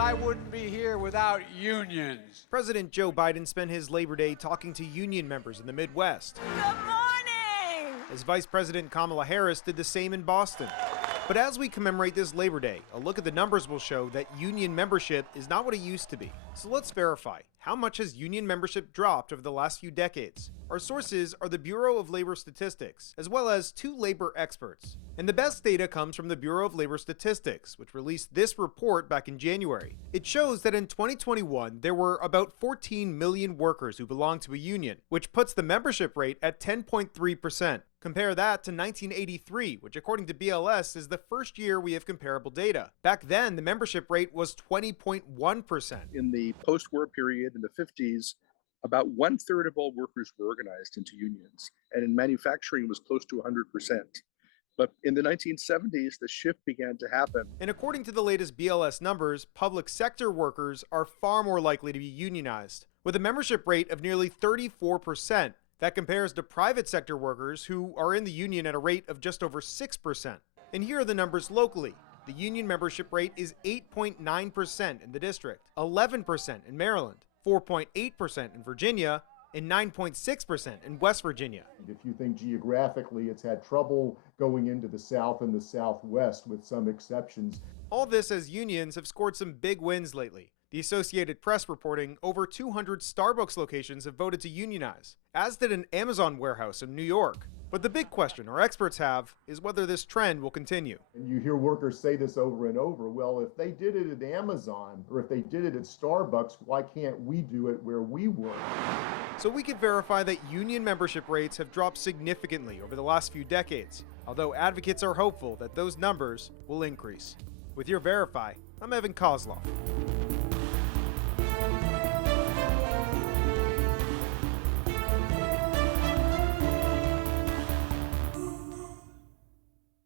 I wouldn't be here without unions. President Joe Biden spent his Labor Day talking to union members in the Midwest. Good morning! As Vice President Kamala Harris did the same in Boston. But as we commemorate this Labor Day, a look at the numbers will show that union membership is not what it used to be. So let's verify. How much has union membership dropped over the last few decades? Our sources are the Bureau of Labor Statistics, as well as two labor experts. And the best data comes from the Bureau of Labor Statistics, which released this report back in January. It shows that in 2021, there were about 14 million workers who belonged to a union, which puts the membership rate at 10.3%. Compare that to 1983, which according to BLS is the first year we have comparable data. Back then, the membership rate was 20.1%. In the post-war period in the 50s, about 1/3 of all workers were organized into unions, and in manufacturing was close to 100%. But in the 1970s, the shift began to happen. And according to the latest BLS numbers, public sector workers are far more likely to be unionized, with a membership rate of nearly 34%. That compares to private sector workers who are in the union at a rate of just over 6%. And here are the numbers locally. The union membership rate is 8.9% in the district, 11% in Maryland, 4.8% in Virginia, and 9.6% in West Virginia. If you think geographically, it's had trouble going into the South and the Southwest with some exceptions. All this as unions have scored some big wins lately. The Associated Press reporting over 200 Starbucks locations have voted to unionize, as did an Amazon warehouse in New York. But the big question our experts have is whether this trend will continue. And you hear workers say this over and over. Well, if they did it at Amazon or if they did it at Starbucks, why can't we do it where we work? So we can verify that union membership rates have dropped significantly over the last few decades, although advocates are hopeful that those numbers will increase. With your Verify, I'm Evan Koslof.